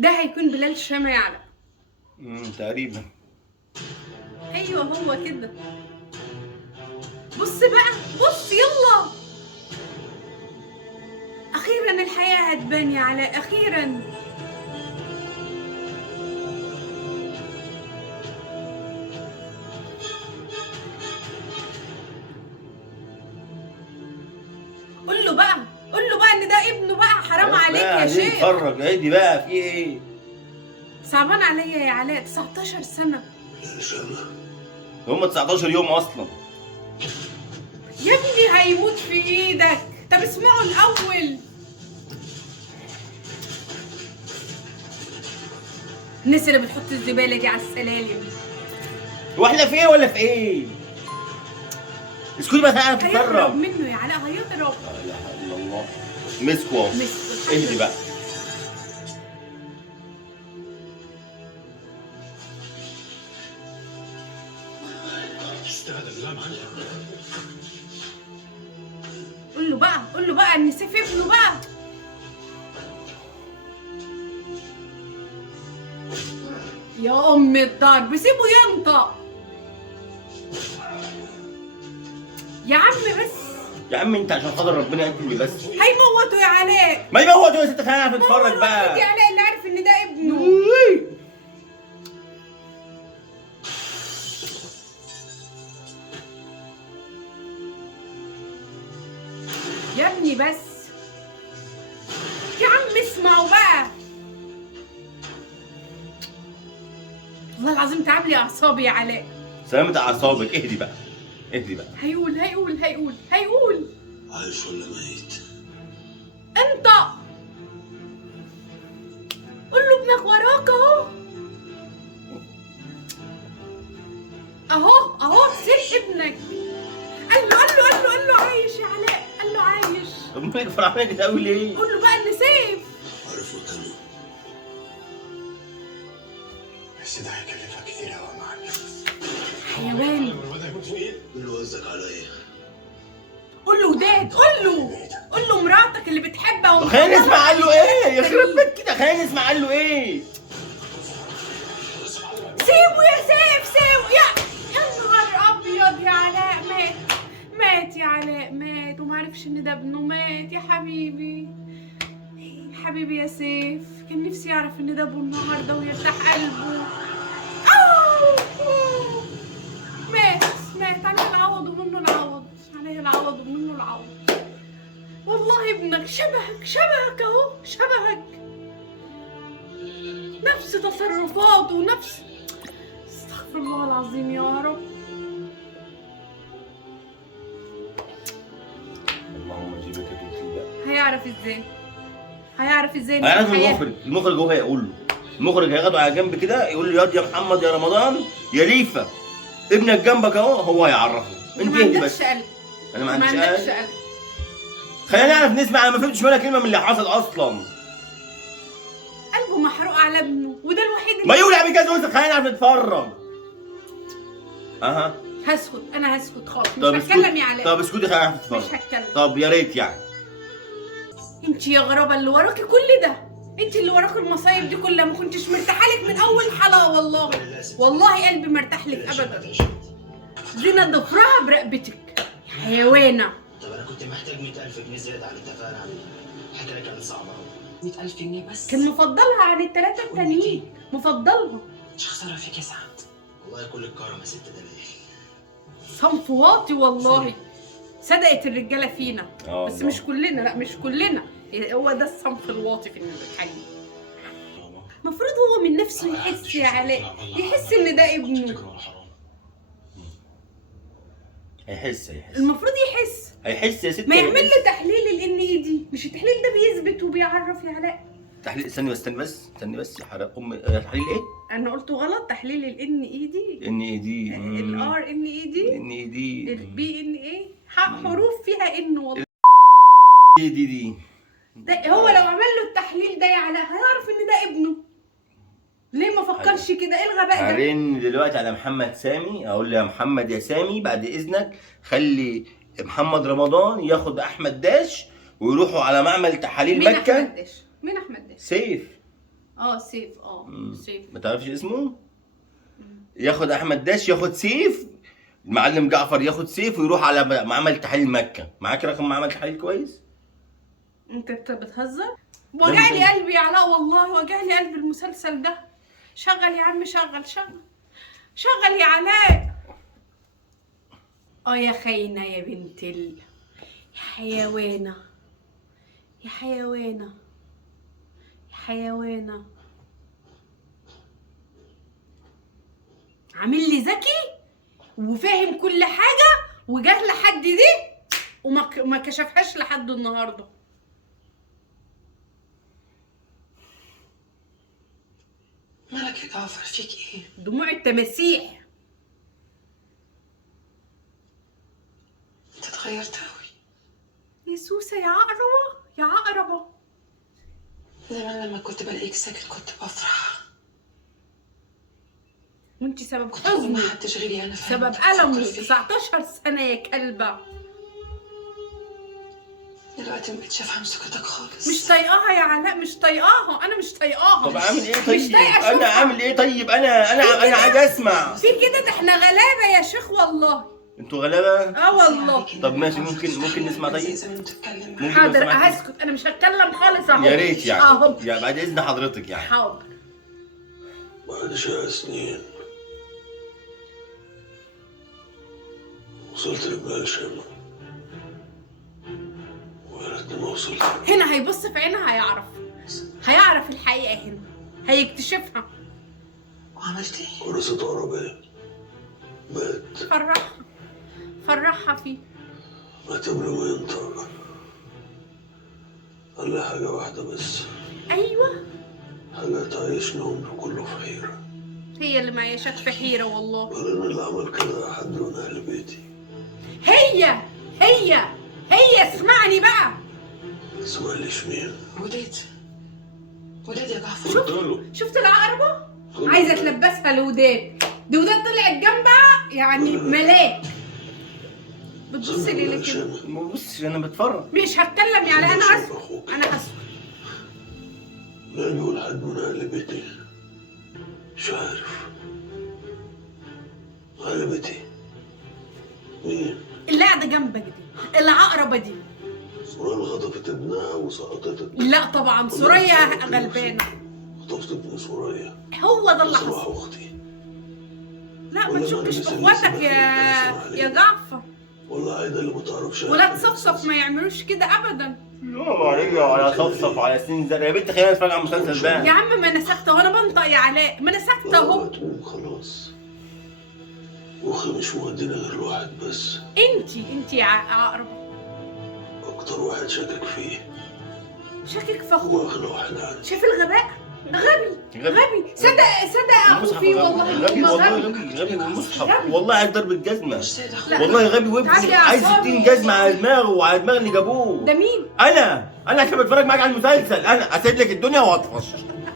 ده هيكون بلال شامة يعلى. تقريبا. ايوه هو كده. بص بقى، بص يلا، اخيرا الحياة هتبان يا علاء، اخيرا. قول له بقى، قول له بقى ان ده ابنه بقى، حرام عليك يا شيخ. اتفرج اهدي بقى، في ايه؟ صعبان عليا يا علاء، 19 سنة. هم 19 يوم اصلا. يا ابني هيموت في ايدك. طب اسمعوا الاول. الناس اللي بتحط الزبالة دي على السلالم. هو احنا في ايه ولا في ايه؟ اسكتي بقى تعالى هيهرب تتفرج. منه يا علاء، هيهرب. لا اله الا الله. مسكوا اهو. مسكوا. اهدي بقى. قول له بقى، قول له بقى ان سيف ابنه بقى. يا ام الضرب، سيبه ينطق يا عم بس. يا عم انت عشان خاطر ربنا ياكل بس. هيموتوا يا علاء. ما يموت يا ست، خلينا نتفرج بقى. يا علاء اللي عارف ان ده ابنه. يا ابني بس يا عم اسمعوا بقى. والله العظيم تعب لي اعصابي يا علاء. سلامة اعصابك، اهدي بقى. اهدي بقى. هيقول. عايش ولا ميت؟ انت قول له ابنك وراك اهو سيب ابنك. قال له عايش يا علاء، قال له عايش. طب مالك فرحانه كده قوي ليه؟ قول له بقى ان سيف. عارف مكانه، بس ده هيكلفك كتير قوي يا معلم. حيوان. الواد هيكون فوق ايه؟ قول له قصدك على ايه؟ قول له وداد، قول له مراتك اللي بتحبها. خلينا نسمع قال له ايه، يخرب بيت كده، خلينا نسمع قال له ايه. سيبه يا سيف، يا نهار ابيض يا علاء. مات يا علاء، مات ومعرفش ان ده ابنه. مات يا حبيبي، حبيبي يا سيف. كان نفسي يعرف ان ده ابوه النهارده ويرتاح قلبه. مات عليه العوض ومنه العوض، عليه العوض ومنه العوض. والله ابنك شبهك اهو، شبهك. نفس تصرفاته ونفس. استغفر الله العظيم يا رب. اللهم جيبك بقى. هيعرف ازاي إن هيعرف الحياة- المخرج هو هيقول له. المخرج هياخده على جنب كده، يقول له ياض يا محمد يا رمضان يا ليفا، ابنك جنبك اهو، هو هيعرفه. انت ما اهدي عندكش بس. قلب. انا ما ما عندكش عنديش قلب. قلب. خلينا نعرف نسمع. انا ما فهمتش ولا كلمه من اللي حصل اصلا. قلبه محروق على ابنه، وده الوحيد ما اللي يقول يا بيجاز وسط، خلينا نعرف نتفرج. انا هسكت خالص. مش طب هتكلم يا علاء. طب اسكتي، خلينا نعرف مش نتفرج. هتكلم. طب يا ريت يعني. انت يا غرابه اللي وراكي كل ده، انت اللي وراكي المصايب دي كلها. ما كنتش مرتاحه لك من اول حلقه والله قلبي مرتاح لك ابدا. زينة ضفرها برقبتك يا حيوانه. طب انا كنت محتاج 100,000 جنيه زياده عن اللي اتفقنا عليه. الحكايه كانت صعبه قوي. 100,000 جنيه بس؟ كان مفضلها عن الثلاثه التانيين، مفضلها. مش خسارة فيك يا سعد. والله كل الكرم يا ست دلال. صنف واطي والله. صدقت الرجاله فينا. بس الله. مش كلنا، لا مش كلنا. هو ده الصنف الواطي في الحي. المفروض هو من نفسه يحس يا علاء، يحس ان ده ابنه. هيحس المفروض يحس. يا ست. ما يعمل له تحليل الان اي دي. مش التحليل ده بيثبت وبيعرف يا علاء؟ تحليل. استني بس يا حرام تحليل ايه؟ انا قلته غلط. تحليل الان اي دي، ان اي دي، الار ان اي دي، ان اي دي، البي ان اي، حروف فيها ان. والله دي ده هو لو عمل له التحليل ده يا علاء هيعرف ان ده ابنه. ليه ما فكرش كده؟ ايه الغباء ده؟ هرن دلوقتي على محمد سامي، اقول له يا محمد يا سامي بعد اذنك خلي محمد رمضان ياخد احمد داش ويروحوا على معمل تحاليل مين مكه. مين احمد داش؟ سيف. سيف. سيف. ما تعرفش اسمه؟ ياخد احمد داش، ياخد سيف، المعلم جعفر ياخد سيف ويروح على معمل تحاليل مكه. معاك رقم معمل تحاليل كويس؟ انت بتهزر؟ وجعني قلبي يا علاء، والله وجعني قلبي المسلسل ده. شغل يا عم، شغل شغل يا علاء. يا خاينة يا بنت يا حيوانة، يا حيوانة، يا حيوانة. عامل لي ذكي وفاهم كل حاجة وجاه لحد دي وما كشفهاش لحد النهارده. مالك يا جعفر، فيك ايه؟ دموع التماسيح. انت اتغيرت قوي. يا سوسة يا عقربة، يا عقربة. زمان لما كنت بلاقيك ساكت كنت بفرح. وانتي سبب كنت بقول حزني، ما حدش غيري انا فاهم سبب ألمه. 19 سنة يا كلبة. دلوقتي مبقتش افهم سكوتك خالص. مش طايقاها يا علاء، مش طايقاها، أنا مش طايقاها. طب اعمل ايه مش طيب؟ طايقة انا أشوفها. اعمل ايه طيب؟ انا عايز اسمع. في كده؟ ده احنا غلابة يا شيخ والله. انتوا غلابه؟ والله. طب ماشي، ممكن نسمع طيب؟ ممكن حاضر، لو سمحتي؟ هسكت، أنا مش هتكلم خالص أهو. يا ريت يعني. أهو. يعني بعد اذن حضرتك يعني. حاضر. بعد 10 سنين وصلت لبلاد شام، ويا ريتني ما وصلت. هنا هيبص في عينها، هيعرف الحقيقة هنا، هيكتشفها. وعملت ايه؟ ورثت عربية، مات. فرحها فيه. مات قبل ما ينطق. قال لي حاجة واحدة بس، أيوة، حاجة تعيشني عمري كله في حيرة. هي اللي معيشك في حيرة والله. ولا أنا اللي عمل كده حد من أهل بيتي. هي اسمعني بقى. اسمعليش مين؟ وداد يا جعفر. قلت له شفت العقربة؟ عايزة تلبسها لوداد. دي وداد طلعت جنبها يعني ملاك. بتبص لي ليه كده؟ بص انا بتفرج. مش هتكلم يعني، انا هسكت. لا يقول حد من أهل بيتي، مش عارف. أهل بيتي مين؟ اللي قاعدة جنبك دي، العقربة دي. سوريا خطفت ابنها وسقطتك. لا طبعا، سوريا غلبانة. خطفت ابن سوريا. هو ده اللي صباح حصل. أختي. لا ما تشكش في اخواتك يا جعفر. والله عايدة اللي ما تعرفش. ولا تصفصف، ما يعملوش كده ابدا. لا عليا وعلى صفصف وعلى سنين زرقاء يا بنت. خلينا نتفرج على المسلسل ده. يا عم ما انا ساكته وانا بنطق يا علاء، ما انا ساكته اهو. تقوم خلاص. مخي مش مودينا غير لواحد بس. انتي يا عقربة. أكتر واحد شاكك فيه. شاكك في اخوه. وأغلى واحد عنه. شايف الغباء؟ غبي. صدق اخوه فيه والله. غبي والله، غبي والمصحف والله عايز ضرب الجزمه. والله غبي وابني عايز 60 جزمه على دماغه وعلى دماغ اللي جابوه. ده مين؟ انا عشان بتفرج معاك على المسلسل انا اسيب لك الدنيا واطفش.